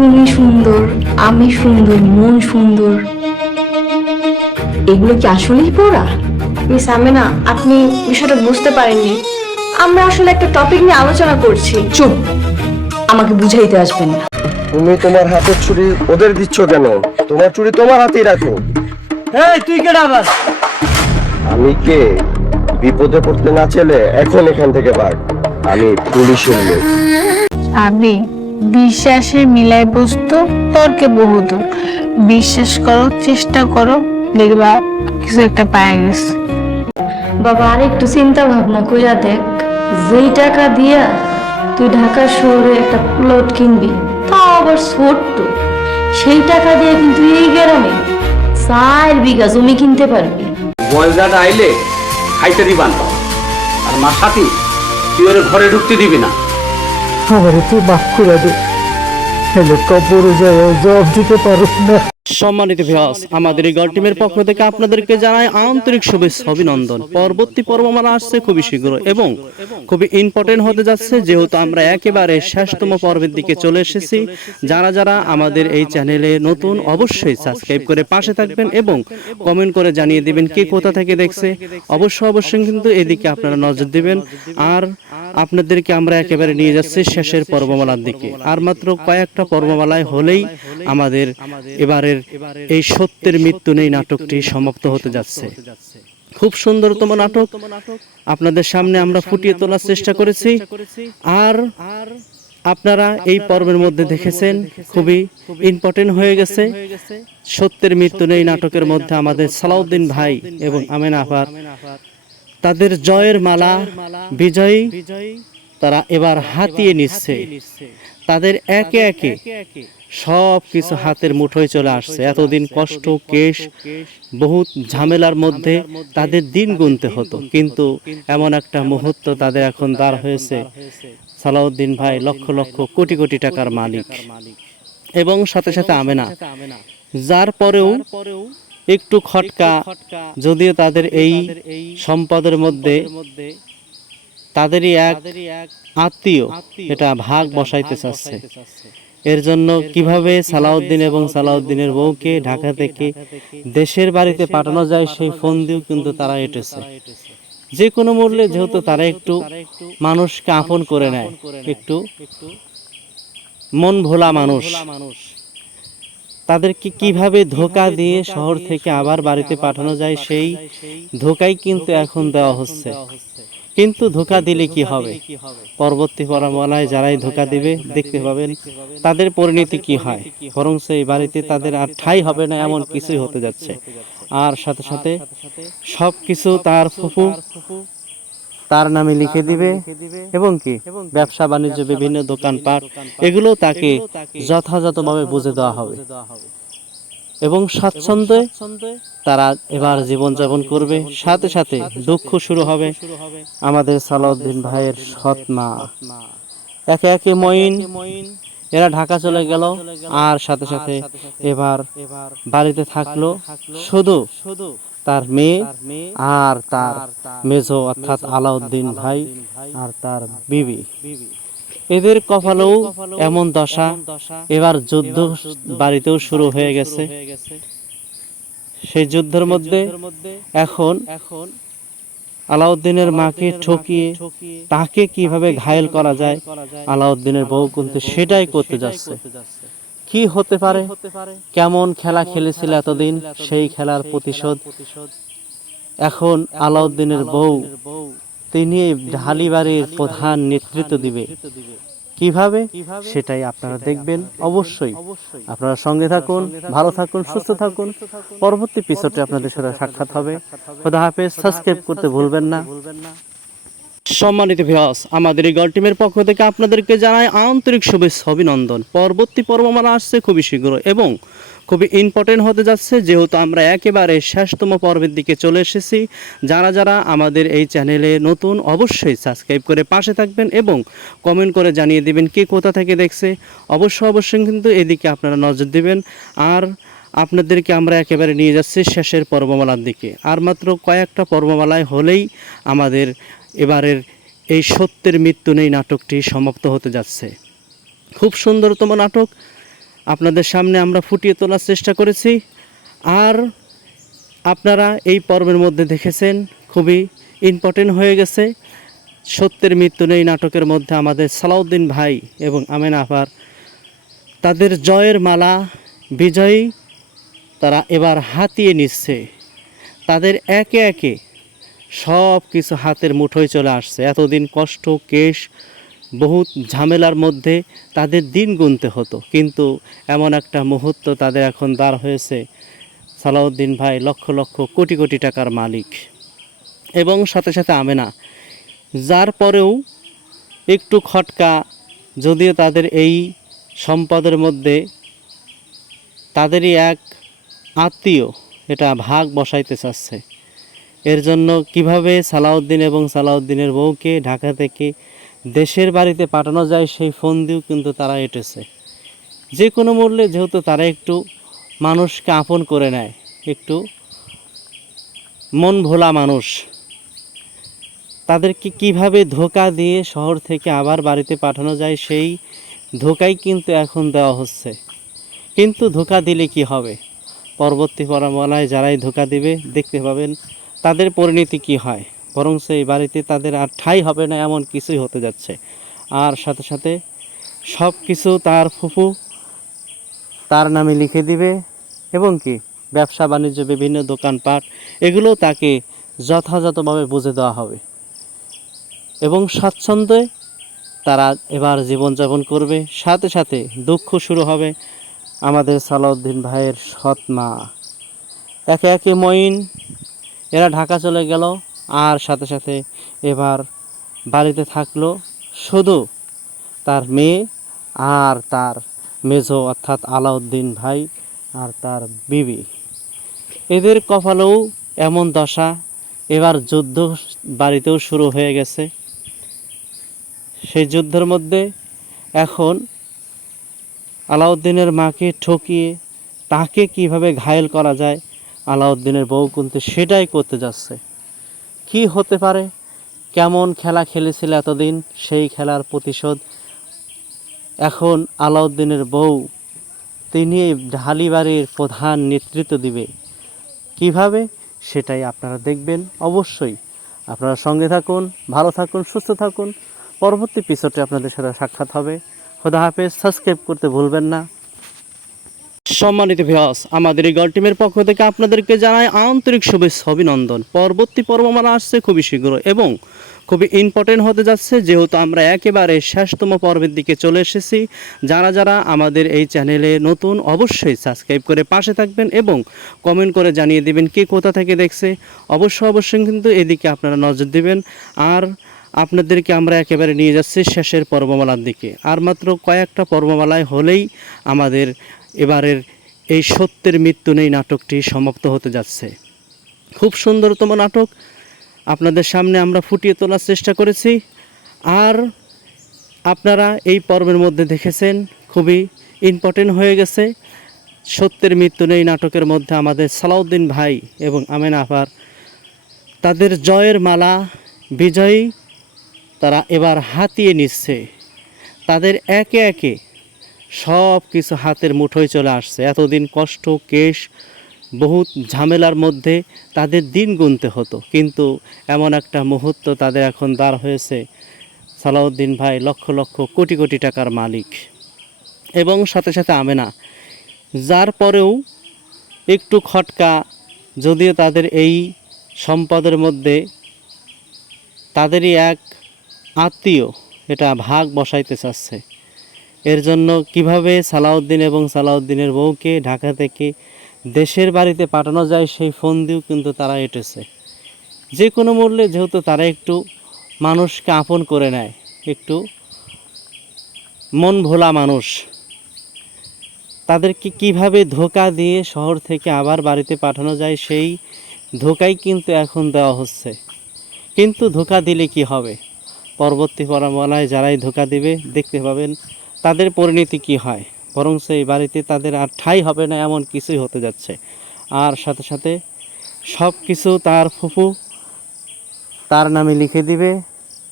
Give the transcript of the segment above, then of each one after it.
তুমি সুন্দর, আমি সুন্দর, মন সুন্দর, এগুলো কি আসলেই পড়া? মিস আমেনা, আপনি বিষয়টা বুঝতে পারেননি। আমরা আসলে একটা টপিক নিয়ে আলোচনা করছি। চুপ, আমাকে বুঝাইতে আসবেন না। তুমি তোমার হাতের ছুরি ওদের দিচ্ছ কেন? তোমার ছুরি তোমার হাতেই রাখো। এই তুই কেডা আবার? আমি কে? বিপদে পড়তে না চলে এখন এখান থেকে ভাগ। আমি পুলিশের লোক। আবি, বিশ্বাসের মিলাই বস্তু তর্কে বহুদূর। বিশ্বাস করো, চেষ্টা করো, দেখবা কিছু একটা পাওয়া গেছে। বাবা, আর একটু চিন্তা ভাবনা কইরা দেখ, যেই টাকা দিয়া তুই ঢাকা শহরে একটা প্লট কিনবি, তাও আবার ছোট্ট, সেই টাকা দিয়ে কিন্তু এই গ্রামে 4 বিঘা জমি কিনতে পারবি। বয়জাটা আইলে খাইতে দিবান, আর মা সাথী তুই ওর ঘরে ঢুকতে দিবি না। আমারে তুই মাফ করে দে, হেলে কবরে যায় জবাব দিতে পারুক না। সম্মানিত ভিউয়ার্স, আমাদের এই গল টিমের পক্ষ থেকে আপনাদেরকে জানাই আন্তরিক শুভেচ্ছা অভিনন্দন। পরবর্তী পর্বমালা আসছে খুবই শীঘ্র এবং খুবই ইম্পর্টেন্ট হতে যাচ্ছে, যেহেতু আমরা একেবারে শেষতম পর্বের দিকে চলে এসেছি। যারা যারা আমাদের এই চ্যানেলে নতুন, অবশ্যই সাবস্ক্রাইব করে পাশে থাকবেন এবং কমেন্ট করে জানিয়ে দিবেন কে কোথা থেকে দেখছে। অবশ্যই কিন্তু এদিকে আপনারা নজর দিবেন। আর আপনাদেরকে আমরা একেবারে নিয়ে যাচ্ছি শেষের পর্বমালার দিকে। আর মাত্র কয়েকটা পর্বমালায় হলেই আমাদের এবারের এই সত্যের মৃত্যু নেই নাটকটি সমাপ্ত হতে যাচ্ছে। খুব সুন্দরতম নাটক আপনাদের সামনে আমরা ফুটিয়ে তোলার চেষ্টা করেছি। আর আপনারা এই পর্বের মধ্যে দেখেছেন খুবই ইম্পর্টেন্ট হয়ে গেছে। সত্যের মৃত্যু নেই নাটকের মধ্যে আমাদের সালাউদ্দিন ভাই এবং আমেনা আপার তাদের জয়ের মালা, বিজয়ী তারা এবার হাতিয়ে নিচ্ছে। তাদের একে একে সব কিছু হাতের মুঠোয় চলে আসছে। এতদিন কষ্ট, কেশ, বহুত ঝামেলার মধ্যে তাদের দিন গুনতে হতো, কিন্তু এমন একটা মুহূর্ত তাদের এখন দাঁড় হয়েছে। সালাউদ্দিন ভাই লক্ষ লক্ষ কোটি কোটি টাকার মালিক এবং সাথে সাথে আমেনা, যার পরেও একটু খটকা, যদিও তাদের এই সম্পদের মধ্যে তাদেরই এক আত্মীয় এটা ভাগ বসাইতে চাচ্ছে। এর জন্য কিভাবে সালাউদ্দিন এবং সালাউদ্দিনের বউকে ঢাকা থেকে দেশের বাড়িতে পাঠানো যায় সেই ফোন দিয়েও কিন্তু তারা এটেছে। যে কোনো মূল্যে, যেহেতু তারা একটু মানুষকে আপন করে নেয়, একটু মন ভোলা মানুষ, তাদেরকে কিভাবে ধোঁকা দিয়ে শহর থেকে আবার বাড়িতে পাঠানো যায় সেই ধোঁকাই কিন্তু এখন দেওয়া হচ্ছে। কিন্তু ধোঁকা দিলে কি হবে, পরবর্তী পর্বমালায় যারাই ধোঁকা দিবে দেখতে পাবেন তাদের পরিণতি কি হয়। বরং সেই বাড়িতে তাদের আর ঠাঁই হবে না, এমন কিছুই হতে যাচ্ছে। আর সাথে সাথে সবকিছু তার ফুফু তার নামে লিখে দিবে এবং কি ব্যবসা বাণিজ্য, বিভিন্ন দোকানপাট, এগুলো তাকে যথাযথভাবে বুঝে দেওয়া হবে এবং স্বাচ্ছন্দ্যে তারা এবার জীবনযাপন করবে। সাথে সাথে দুঃখ শুরু হবে আমাদের সালাউদ্দিন ভাইয়ের সৎ মা। একে একে মঈন এরা ঢাকা চলে গেল, আর সাথে সাথে এবার বাড়িতে থাকলো শুধু তার মেয়ে আর তার মেজো অর্থাৎ আলাউদ্দিন ভাই আর তার বিবি। এদের কপালেও এমন দশা, এবার যুদ্ধ বাড়িতেও শুরু হয়ে গেছে। সেই যুদ্ধের মধ্যে এখন আলাউদ্দিনের মাকে ঠকিয়ে তাকে কিভাবে ঘায়েল করা যায়, আলাউদ্দিনের বউ কিন্তু সেটাই করতে যাচ্ছে। কি হতে পারে, কেমন খেলা খেলেছিল এতদিন, সেই খেলার প্রতিশোধ এখন আলাউদ্দিনের বউ, তিনি ঢালিবাড়ির প্রধান নেতৃত্ব দিবে। কিভাবে সেটাই আপনারা দেখবেন। অবশ্যই আপনারা সঙ্গে থাকুন, ভালো থাকুন, সুস্থ থাকুন। পরবর্তী এপিসোডে আপনাদের সাথে সাক্ষাৎ হবে। খোদা হাফেজ। সাবস্ক্রাইব করতে ভুলবেন না। সম্মানিত ভিউয়ার্স, আমাদের এই গল টিমের পক্ষ থেকে আপনাদেরকে জানাই আন্তরিক শুভেচ্ছা অভিনন্দন। পরবর্তী পর্বমালা আসছে খুবই শীঘ্র এবং খুবই ইম্পর্টেন্ট হতে যাচ্ছে, যেহেতু আমরা একেবারে শেষতম পর্বের দিকে চলে এসেছি। যারা যারা আমাদের এই চ্যানেলে নতুন, অবশ্যই সাবস্ক্রাইব করে পাশে থাকবেন এবং কমেন্ট করে জানিয়ে দিবেন কে কোথা থেকে দেখছে। অবশ্যই কিন্তু এদিকে আপনারা নজর দিবেন। আর আপনাদেরকে আমরা একেবারে নিয়ে যাচ্ছি শেষের পর্বমালার দিকে। আর মাত্র কয়েকটা পর্বমালায় হলেই আমাদের এবারের এই সত্যের মৃত্যু নেই নাটকটি সমাপ্ত হতে যাচ্ছে। খুব সুন্দরতম নাটক আপনাদের সামনে আমরা ফুটিয়ে তোলার চেষ্টা করেছি। আর আপনারা এই পর্বের মধ্যে দেখেছেন খুবই ইম্পর্টেন্ট হয়ে গেছে সত্যের মৃত্যু নেই নাটকের মধ্যে আমাদের সালাউদ্দিন ভাই এবং আমেনা আপার তাদের জয়ের মালা বিজয়ী তারা এবার হাতিয়ে নিচ্ছে। তাদের একে একে সব কিছু হাতের মুঠোয় চলে আসছে। এতদিন কষ্ট কেশ বহুত ঝামেলার মধ্যে তাদের দিন গুনতে হতো, কিন্তু এমন একটা মুহূর্ত তাদের এখন দাঁড় হয়েছে। সালাউদ্দিন ভাই লক্ষ লক্ষ কোটি কোটি টাকার মালিক এবং সাথে সাথে আমেনা, যার পরেও একটু খটকা, যদিও তাদের এই সম্পদের মধ্যে তাদেরই এক আত্মীয় এটা ভাগ বসাইতে চাচ্ছে। এর জন্য কিভাবে সালাউদ্দিন এবং সালাউদ্দিনের বউকে ঢাকা থেকে দেশের বাড়িতে পাঠানো যায় সেই ফন্দিও কিন্তু তারা এঁটেছে। যে কোনো মূল্যে, যেহেতু তারা একটু মানুষকে আপন করে নেয়, একটু মন ভোলা মানুষ, তাদেরকে কিভাবে ধোঁকা দিয়ে শহর থেকে আবার বাড়িতে পাঠানো যায় সেই ধোঁকাই কিন্তু এখন দেওয়া হচ্ছে। কিন্তু ধোঁকা দিলে কি হবে, পরবর্তী পরম্পরায় যারাই ধোঁকা দিবে দেখতে পাবেন তাদের পরিণতি কি হয়। বরং সেই বাড়িতে তাদের আর ঠাঁই হবে না, এমন কিছুই হতে যাচ্ছে। আর সাথে সাথে সব কিছু তার ফুফু তার নামে লিখে দিবে এবং কি ব্যবসা বাণিজ্য বিভিন্ন দোকানপাট এগুলো তাকে যথাযথভাবে বুঝে দেওয়া হবে এবং স্বাচ্ছন্দ্যে তারা এবার জীবনযাপন করবে। সাথে সাথে দুঃখ শুরু হবে আমাদের সালাউদ্দিন ভাইয়ের সৎ মা। একে একে মঈন এরা ঢাকা চলে গেল, আর সাথে সাথে এবার বাড়িতে থাকলো শুধু তার মেয়ে আর তার মেজো অর্থাৎ আলাউদ্দিন ভাই আর তার বিবি। এদের কপালেও এমন দশা, এবার যুদ্ধ বাড়িতেও শুরু হয়ে গেছে। সেই যুদ্ধের মধ্যে এখন আলাউদ্দিনের মাকে ঠকিয়ে তাকে কিভাবে ঘায়েল করা যায়, আলাউদ্দিনের বউ কিন্তু সেটাই করতে যাচ্ছে। কি হতে পারে, কেমন খেলা খেলেছিল এতদিন, সেই খেলার প্রতিশোধ এখন আলাউদ্দিনের বউ তিনি এই ঢালিবাড়ির প্রধান নেতৃত্ব দিবে। কিভাবে সেটাই আপনারা দেখবেন। অবশ্যই আপনারা সঙ্গে থাকুন, ভালো থাকুন, সুস্থ থাকুন। পরবর্তী এপিসোডে আপনাদের সাথে সাক্ষাৎ হবে। খোদা হাফেজ। সাবস্ক্রাইব করতে ভুলবেন না। সম্মানিত ভিউয়ার্স, আমাদের এই গল্প টিমের পক্ষ থেকে আপনাদেরকে জানাই আন্তরিক শুভেচ্ছা অভিনন্দন। পরবর্তী পর্বমালা আসছে খুবই শীঘ্র এবং খুবই ইম্পর্টেন্ট হতে যাচ্ছে, যেহেতু আমরা একেবারে শেষতম পর্বের দিকে চলে এসেছি। যারা যারা আমাদের এই চ্যানেলে নতুন অবশ্যই সাবস্ক্রাইব করে পাশে থাকবেন এবং কমেন্ট করে জানিয়ে দিবেন কে কোথা থেকে দেখছে। অবশ্যই কিন্তু এদিকে আপনারা নজর দিবেন। আর আপনাদেরকে আমরা একেবারে নিয়ে যাচ্ছি শেষের পর্বমালার দিকে। আর মাত্র কয়েকটা পর্বমালায় হলেই আমাদের এবারের এই সত্যের মৃত্যু নেই নাটকটি সমাপ্ত হতে যাচ্ছে। খুব সুন্দরতম নাটক আপনাদের সামনে আমরা ফুটিয়ে তোলার চেষ্টা করেছি। আর আপনারা এই পর্বের মধ্যে দেখেছেন খুবই ইম্পর্টেন্ট হয়ে গেছে সত্যের মৃত্যু নেই নাটকের মধ্যে আমাদের সালাউদ্দিন ভাই এবং আমেনা আপার তাদের জয়ের মালা বিজয়ী তারা এবার হাতিয়ে নিচ্ছে। তাদের একে একে সব কিছু হাতের মুঠোয় চলে আসছে। এতদিন কষ্ট কেশ বহুত ঝামেলার মধ্যে তাদের দিন গুনতে হতো, কিন্তু এমন একটা মুহূর্ত তাদের এখন দাঁড় হয়েছে। সালাউদ্দিন ভাই লক্ষ লক্ষ কোটি কোটি টাকার মালিক এবং সাথে সাথে আমেনা, যার পরেও একটু খটকা, যদিও তাদের এই সম্পদের মধ্যে তাদেরই এক আত্মীয় এটা ভাগ বসাইতে চাচ্ছে। এর জন্য কিভাবে সালাউদ্দিন এবং সালাউদ্দিনের বউকে ঢাকা থেকে দেশের বাড়িতে পাঠানো যায় সেই ফন্দিও কিন্তু তারা এঁটেছে। যে কোনো মূল্যে, যেহেতু তারা একটু মানুষকে আপন করে নেয়, একটু মন ভোলা মানুষ, তাদেরকে কিভাবে ধোঁকা দিয়ে শহর থেকে আবার বাড়িতে পাঠানো যায় সেই ধোঁকাই কিন্তু এখন দেওয়া হচ্ছে। কিন্তু ধোঁকা দিলে কি হবে, পরবর্তী পরম্পরায় যারাই ধোঁকা দিবে দেখতে পাবেন তাদের পরিণতি কি হয়। বরং সেই বাড়িতে তাদের আর ঠাঁই হবে না, এমন কিছুই হতে যাচ্ছে। আর সাথে সাথে সব কিছু তার ফুফু তার নামে লিখে দিবে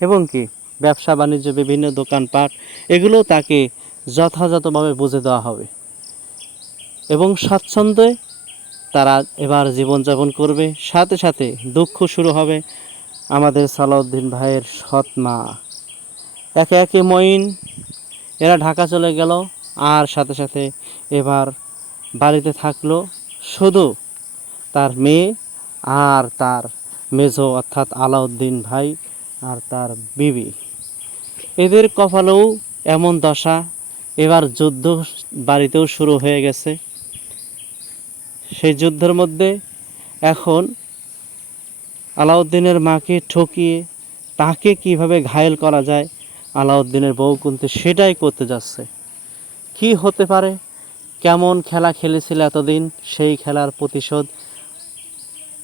এবং কি ব্যবসা বাণিজ্য বিভিন্ন দোকানপাট এগুলো তাকে যথাযথভাবে বুঝে দেওয়া হবে। এবং স্বাচ্ছন্দ্যে তারা এবার জীবনযাপন করবে। সাথে সাথে দুঃখ শুরু হবে আমাদের সালাউদ্দিন ভাইয়ের সৎ মা। একে একে মঈন এরা ঢাকা চলে গেল, আর সাথে সাথে এবার বাড়িতে থাকলো শুধু তার মেয়ে আর তার মেজো অর্থাৎ আলাউদ্দিন ভাই আর তার বিবি। এদের কপালেও এমন দশা, এবার যুদ্ধ বাড়িতেও শুরু হয়ে গেছে। সেই যুদ্ধের মধ্যে এখন আলাউদ্দিনের মাকে ঠকিয়ে তাকে কিভাবে ঘায়েল করা যায়, আলাউদ্দিনের বউ কিন্তু সেটাই করতে যাচ্ছে। কি হতে পারে, কেমন খেলা খেলেছিল এতদিন, সেই খেলার প্রতিশোধ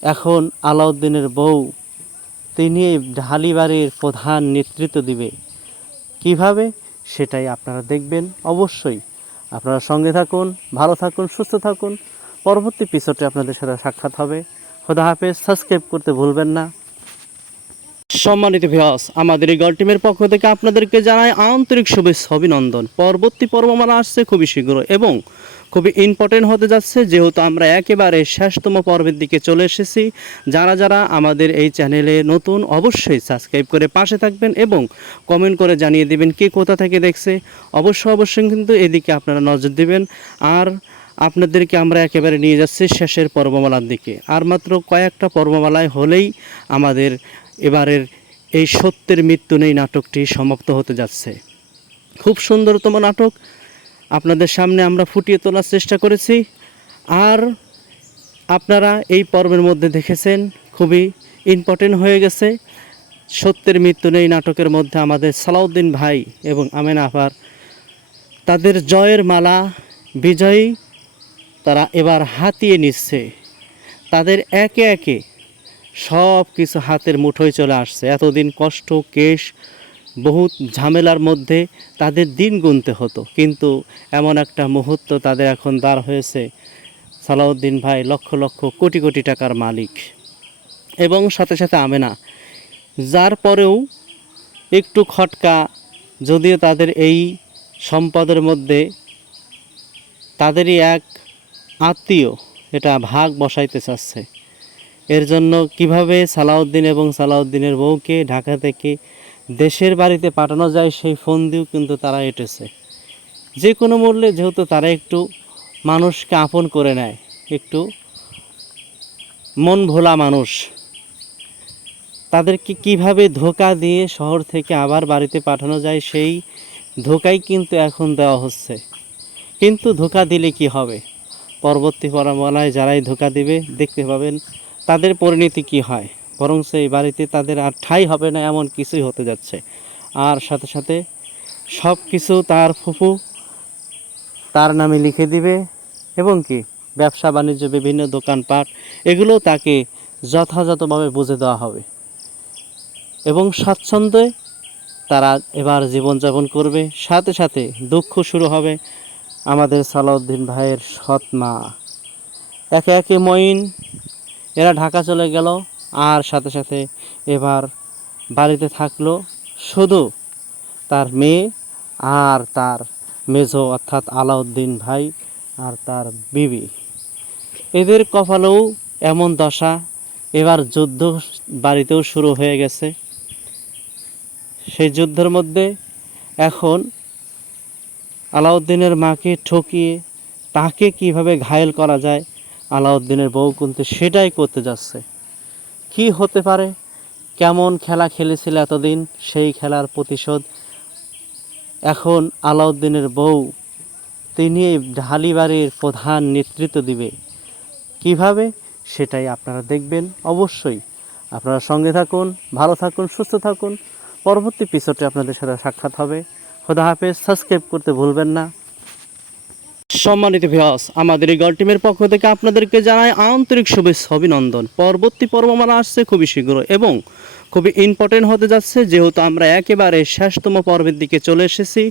এখন আলাউদ্দিনের বউ তিনি এই ঢালি বাড়ির প্রধান নেতৃত্ব দিবে। কিভাবে, সেটাই আপনারা দেখবেন। অবশ্যই আপনারা সঙ্গে থাকুন, ভালো থাকুন, সুস্থ থাকুন। পরবর্তী এপিসোডে আপনাদের সাথে সাক্ষাৎ হবে। খোদা হাফেজ। সাবস্ক্রাইব করতে ভুলবেন না। সম্মানিত ভিউয়ার্স, আমাদের এই গল্প টিমের পক্ষ থেকে আপনাদেরকে জানাই আন্তরিক শুভেচ্ছা অভিনন্দন। পরবর্তী পর্বমালা আসছে খুবই শীঘ্র এবং খুবই ইম্পর্টেন্ট হতে যাচ্ছে, যেহেতু আমরা একেবারে শেষতম পর্বের দিকে চলে এসেছি। যারা যারা আমাদের এই চ্যানেলে নতুন অবশ্যই সাবস্ক্রাইব করে পাশে থাকবেন এবং কমেন্ট করে জানিয়ে দিবেন কে কোথা থেকে দেখছে। অবশ্যই কিন্তু এদিকে আপনারা নজর দিবেন। আর আপনাদেরকে আমরা একেবারে নিয়ে যাচ্ছি শেষের পর্বমালার দিকে। আর মাত্র কয়েকটা পর্বমালায় হলেই আমাদের এবারের এই সত্যের মৃত্যু নেই নাটকটি সমাপ্ত হতে যাচ্ছে। খুব সুন্দরতম নাটক আপনাদের সামনে আমরা ফুটিয়ে তোলার চেষ্টা করেছি। আর আপনারা এই পর্বের মধ্যে দেখেছেন খুবই ইম্পর্টেন্ট হয়ে গেছে। সত্যের মৃত্যু নেই নাটকের মধ্যে আমাদের সালাউদ্দিন ভাই এবং আমেনা আপার তাদের জয়ের মালা, বিজয়ী তারা এবার হাতিয়ে নিচ্ছে। তাদের একে একে সব কিছু হাতের মুঠোয় চলে আসছে। এতদিন কষ্ট, কেশ, বহুত ঝামেলার মধ্যে তাদের দিন গুনতে হতো, কিন্তু এমন একটা মুহূর্ত তাদের এখন দাঁড় হয়েছে। সালাউদ্দিন ভাই লক্ষ লক্ষ কোটি কোটি টাকার মালিক এবং সাথে সাথে আমেনা, যার পরেও একটু খটকা, যদিও তাদের এই সম্পদের মধ্যে তাদেরই এক আত্মীয় এটা ভাগ বসাইতে চাচ্ছে। এর জন্য কিভাবে সালাউদ্দিন এবং সালাউদ্দিনের বউকে ঢাকা থেকে দেশের বাড়িতে পাঠানো যায় সেই ফন্দিও কিন্তু তারা এঁটেছে। যে কোনো মূল্যে, যেহেতু তারা একটু মানুষকে আপন করে নেয়, একটু মন ভোলা মানুষ, তাদেরকে কিভাবে ধোঁকা দিয়ে শহর থেকে আবার বাড়িতে পাঠানো যায় সেই ধোঁকাই কিন্তু এখন দেওয়া হচ্ছে। কিন্তু ধোঁকা দিলে কি হবে, পরবর্তী পরম্পরায় যারাই ধোঁকা দিবে দেখতে পাবেন তাদের পরিণতি কি হয়। বরং সেই বাড়িতে তাদের আর ঠাঁই হবে না, এমন কিছুই হতে যাচ্ছে। আর সাথে সাথে সব কিছু তার ফুফু তার নামে লিখে দিবে এবং কি ব্যবসা বাণিজ্য, বিভিন্ন দোকানপাট, এগুলো তাকে যথাযথভাবে বুঝে দেওয়া হবে এবং স্বাচ্ছন্দ্যে তারা এবার জীবনযাপন করবে। সাথে সাথে দুঃখ শুরু হবে আমাদের সালাউদ্দিন ভাইয়ের সৎ মা। একে একে মঈন এরা ঢাকা চলে গেল, আর সাথে সাথে এবার বাড়িতে থাকলো শুধু তার মেয়ে আর তার মেজো অর্থাৎ আলাউদ্দিন ভাই আর তার বিবি। এদের কপালেও এমন দশা, এবার যুদ্ধ বাড়িতেও শুরু হয়ে গেছে। সেই যুদ্ধের মধ্যে এখন আলাউদ্দিনের মাকে ঠকিয়ে তাকে কিভাবে ঘায়েল করা যায়, আলাউদ্দিনের বউ কিন্তু সেটাই করতে যাচ্ছে। কি হতে পারে, কেমন খেলা খেলেছিল এতদিন, সেই খেলার প্রতিশোধ এখন আলাউদ্দিনের বউ তিনি এই ঢালি বাড়ির প্রধান নেতৃত্ব দিবে। কিভাবে, সেটাই আপনারা দেখবেন। অবশ্যই আপনারা সঙ্গে থাকুন, ভালো থাকুন, সুস্থ থাকুন। পরবর্তী এপিসোডে আপনাদের সাথে সাক্ষাৎ হবে। খোদা হাফেজ। সাবস্ক্রাইব করতে ভুলবেন না। সম্মানিত ভিউয়ার্স, আমাদের এই গল্প টিমের পক্ষ থেকে আপনাদেরকে জানাই আন্তরিক শুভেচ্ছা অভিনন্দন। পরবর্তী পর্বমালা আসছে খুবই শীঘ্র এবং খুবই ইম্পর্টেন্ট হতে যাচ্ছে, যেহেতু আমরা একেবারে শেষতম পর্বের দিকে চলে এসেছি।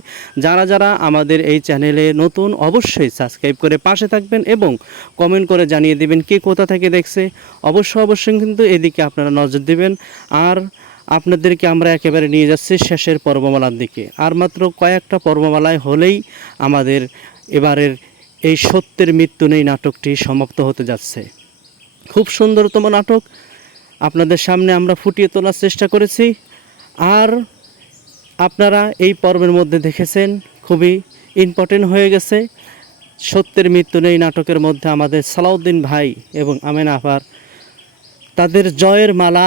যারা যারা আমাদের এই চ্যানেলে নতুন অবশ্যই সাবস্ক্রাইব করে পাশে থাকবেন এবং কমেন্ট করে জানিয়ে দিবেন কে কোথা থেকে দেখছে। অবশ্যই কিন্তু এদিকে আপনারা নজর দিবেন। আর আপনাদেরকে আমরা একেবারে নিয়ে যাচ্ছি শেষের পর্বমালার দিকে। আর মাত্র কয়েকটা পর্বমালায় হলেই আমাদের এবারের এই সত্যের মৃত্যু নেই নাটকটি সমাপ্ত হতে যাচ্ছে। খুব সুন্দরতম নাটক আপনাদের সামনে আমরা ফুটিয়ে তোলার চেষ্টা করেছি। আর আপনারা এই পর্বের মধ্যে দেখেছেন খুবই ইম্পর্টেন্ট হয়ে গেছে। সত্যের মৃত্যু নেই নাটকের মধ্যে আমাদের সালাউদ্দিন ভাই এবং আমেনা আপার তাদের জয়ের মালা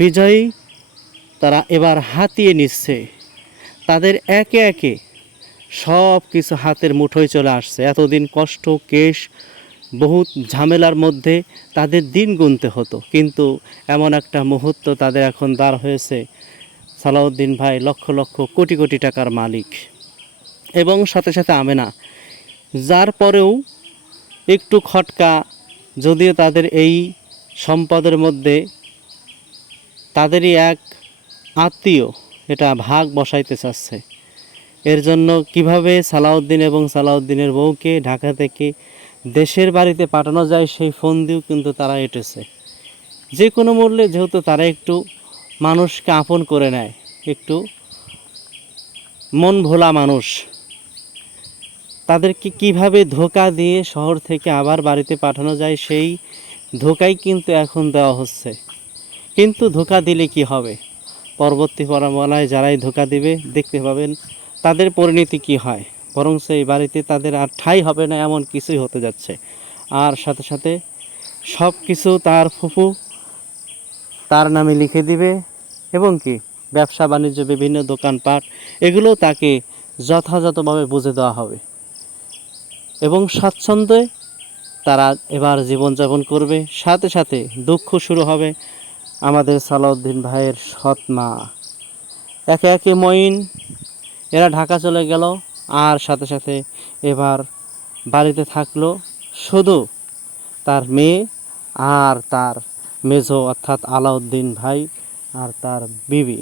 বিজয়ী তারা এবার হাতিয়ে নিচ্ছে। তাদের একে একে সব কিছু হাতের মুঠোয় চলে আসছে। এতদিন কষ্ট কেশ বহুত ঝামেলার মধ্যে তাদের দিন গুনতে হতো, কিন্তু এমন একটা মুহূর্ত তাদের এখন দাঁড় হয়েছে। সালাউদ্দিন ভাই লক্ষ লক্ষ কোটি কোটি টাকার মালিক এবং সাথে সাথে আমেনা, যার পরেও একটু খটকা, যদিও তাদের এই সম্পদের মধ্যে তাদেরই এক আত্মীয় এটা ভাগ বসাইতে চাচ্ছে। এর জন্য কিভাবে সালাউদ্দিন এবং সালাউদ্দিনের বউকে ঢাকা থেকে দেশের বাড়িতে পাঠানো যায় সেই ফোন দিয়েও কিন্তু তারা এঁটেছে। যে কোনো মূল্যে, যেহেতু তারা একটু মানুষকে আপন করে নেয়, একটু মন ভোলা মানুষ, তাদেরকে কিভাবে ধোঁকা দিয়ে শহর থেকে আবার বাড়িতে পাঠানো যায় সেই ধোঁকাই কিন্তু এখন দেওয়া হচ্ছে। কিন্তু ধোঁকা দিলে কি হবে, পরবর্তী পরম্পরায় যারাই ধোঁকা দিবে দেখতে পাবেন তাদের পরিণতি কি হয়। বরং সেই বাড়িতে তাদের আর ঠাঁই হবে না, এমন কিছুই হতে যাচ্ছে। আর সাথে সাথে সব কিছু তার ফুফু তার নামে লিখে দিবে এবং কি ব্যবসা বাণিজ্য বিভিন্ন দোকানপাট এগুলো তাকে যথাযথভাবে বুঝে দেওয়া হবে এবং স্বাচ্ছন্দ্যে তারা এবার জীবনযাপন করবে। সাথে সাথে দুঃখ শুরু হবে আমাদের সালাউদ্দিন ভাইয়ের সৎ মা। একে একে মঈন এরা ঢাকা চলে গেল, আর সাথে সাথে এবার বাড়িতে থাকলো শুধু তার মেয়ে আর তার মেজো অর্থাৎ আলাউদ্দিন ভাই আর তার বিবি।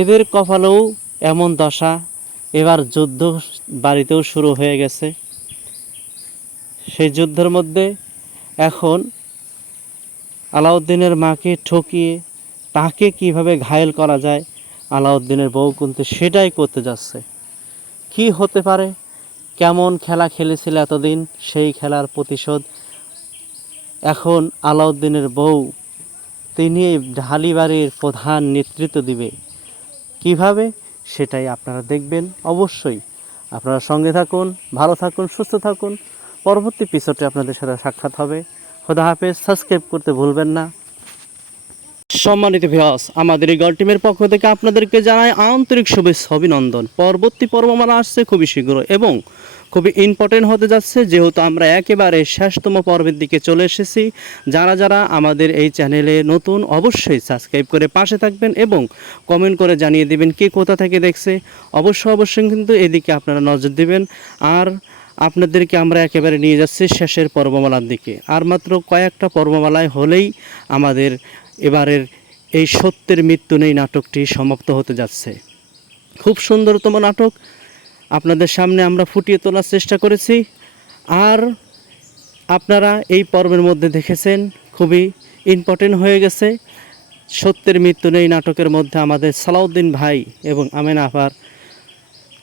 এদের কপালেও এমন দশা, এবার যুদ্ধ বাড়িতেও শুরু হয়ে গেছে। সেই যুদ্ধের মধ্যে এখন আলাউদ্দিনের মাকে ঠকিয়ে তাকে কিভাবে ঘায়েল করা যায়, আলাউদ্দিনের বউ কিন্তু সেটাই করতে যাচ্ছে। কি হতে পারে, কেমন খেলা খেলেছিল এতদিন, সেই খেলার প্রতিশোধ এখন আলাউদ্দিনের বউ তিনি এই ঢালিবাড়ির প্রধান নেতৃত্ব দিবে। কিভাবে সেটাই আপনারা দেখবেন। অবশ্যই আপনারা সঙ্গে থাকুন, ভালো থাকুন, সুস্থ থাকুন। পরবর্তী এপিসোডে আপনাদের সাথে সাক্ষাৎ হবে। খোদা হাফেজ। সাবস্ক্রাইব করতে ভুলবেন না। সম্মানিত ভিউয়ার্স, আমাদের এই গল্প টিমের পক্ষ থেকে আপনাদেরকে জানাই আন্তরিক শুভেচ্ছা অভিনন্দন। পরবর্তী পর্বমালা আসছে খুবই শীঘ্র এবং খুবই ইম্পর্টেন্ট হতে যাচ্ছে, যেহেতু আমরা একেবারে শেষতম পর্বের দিকে চলে এসেছি। যারা যারা আমাদের এই চ্যানেলে নতুন অবশ্যই সাবস্ক্রাইব করে পাশে থাকবেন এবং কমেন্ট করে জানিয়ে দিবেন কে কোথা থেকে দেখছে। অবশ্যই কিন্তু এদিকে আপনারা নজর দিবেন। আর আপনাদেরকে আমরা একেবারে নিয়ে যাচ্ছি শেষের পর্বমালার দিকে। আর মাত্র কয়েকটা পর্বমালায় হলেই আমাদের এবারের এই সত্যের মৃত্যু নেই নাটকটি সমাপ্ত হতে যাচ্ছে। খুব সুন্দরতম নাটক আপনাদের সামনে আমরা ফুটিয়ে তোলার চেষ্টা করেছি। আর আপনারা এই পর্বের মধ্যে দেখেছেন খুবই ইম্পর্টেন্ট হয়ে গেছে। সত্যের মৃত্যু নেই নাটকের মধ্যে আমাদের সালাউদ্দিন ভাই এবং আমেনা আপার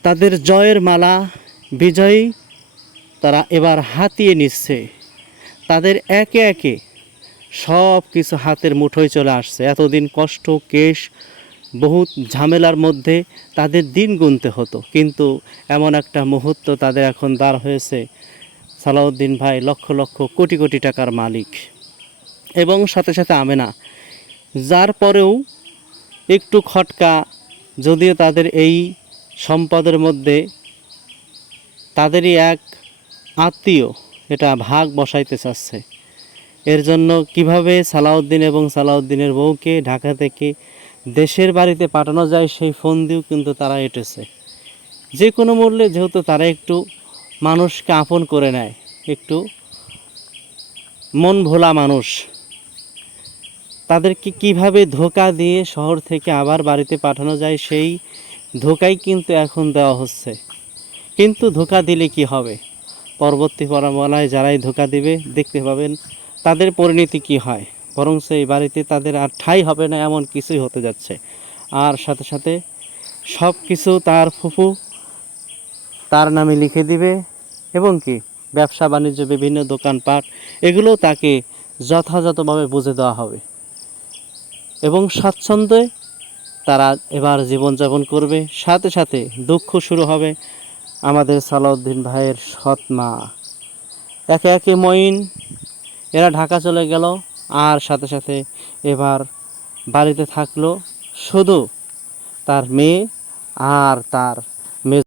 তাদের জয়ের মালা বিজয়ী তারা এবার হাতিয়ে নিচ্ছে। তাদের একে একে সব কিছু হাতের মুঠোয় চলে আসছে। এতদিন কষ্ট কেশ বহুত ঝামেলার মধ্যে তাদের দিন গুনতে হতো, কিন্তু এমন একটা মুহূর্ত তাদের এখন দাঁড় হয়েছে। সালাউদ্দিন ভাই লক্ষ লক্ষ কোটি কোটি টাকার মালিক এবং সাথে সাথে আমেনা, যার পরেও একটু খটকা, যদিও তাদের এই সম্পদের মধ্যে তাদেরই এক আত্মীয় এটা ভাগ বসাইতে চাচ্ছে। এর জন্য কিভাবে সালাউদ্দিন এবং সালাউদ্দিনের বউকে ঢাকা থেকে দেশের বাড়িতে পাঠানো যায় সেই ফোন দিয়েও কিন্তু তারা এঁটেছে। যে কোনো মূল্যে, যেহেতু তারা একটু মানুষকে আপন করে নেয়, একটু মন ভোলা মানুষ, তাদেরকে কিভাবে ধোঁকা দিয়ে শহর থেকে আবার বাড়িতে পাঠানো যায় সেই ধোঁকাই কিন্তু এখন দেওয়া হচ্ছে। কিন্তু ধোঁকা দিলে কি হবে, পরবর্তী পরম্পরায় যারাই ধোঁকা দিবে দেখতে পাবেন তাদের পরিণতি কি হয়। বরং সেই বাড়িতে তাদের আর ঠাঁই হবে না, এমন কিছুই হতে যাচ্ছে। আর সাথে সাথে সব কিছু তার ফুফু তার নামে লিখে দিবে এবং কি ব্যবসা বাণিজ্য বিভিন্ন দোকানপাট এগুলো তাকে যথাযথভাবে বুঝে দেওয়া হবে এবং স্বাচ্ছন্দ্যে তারা এবার জীবনযাপন করবে। সাথে সাথে দুঃখ শুরু হবে আমাদের সালাউদ্দিন ভাইয়ের সৎ মা। একে একে মঈন এরা ঢাকা চলে গেল, আর সাথে সাথে এবার বাড়িতে থাকলো শুধু তার মেয়ে আর তার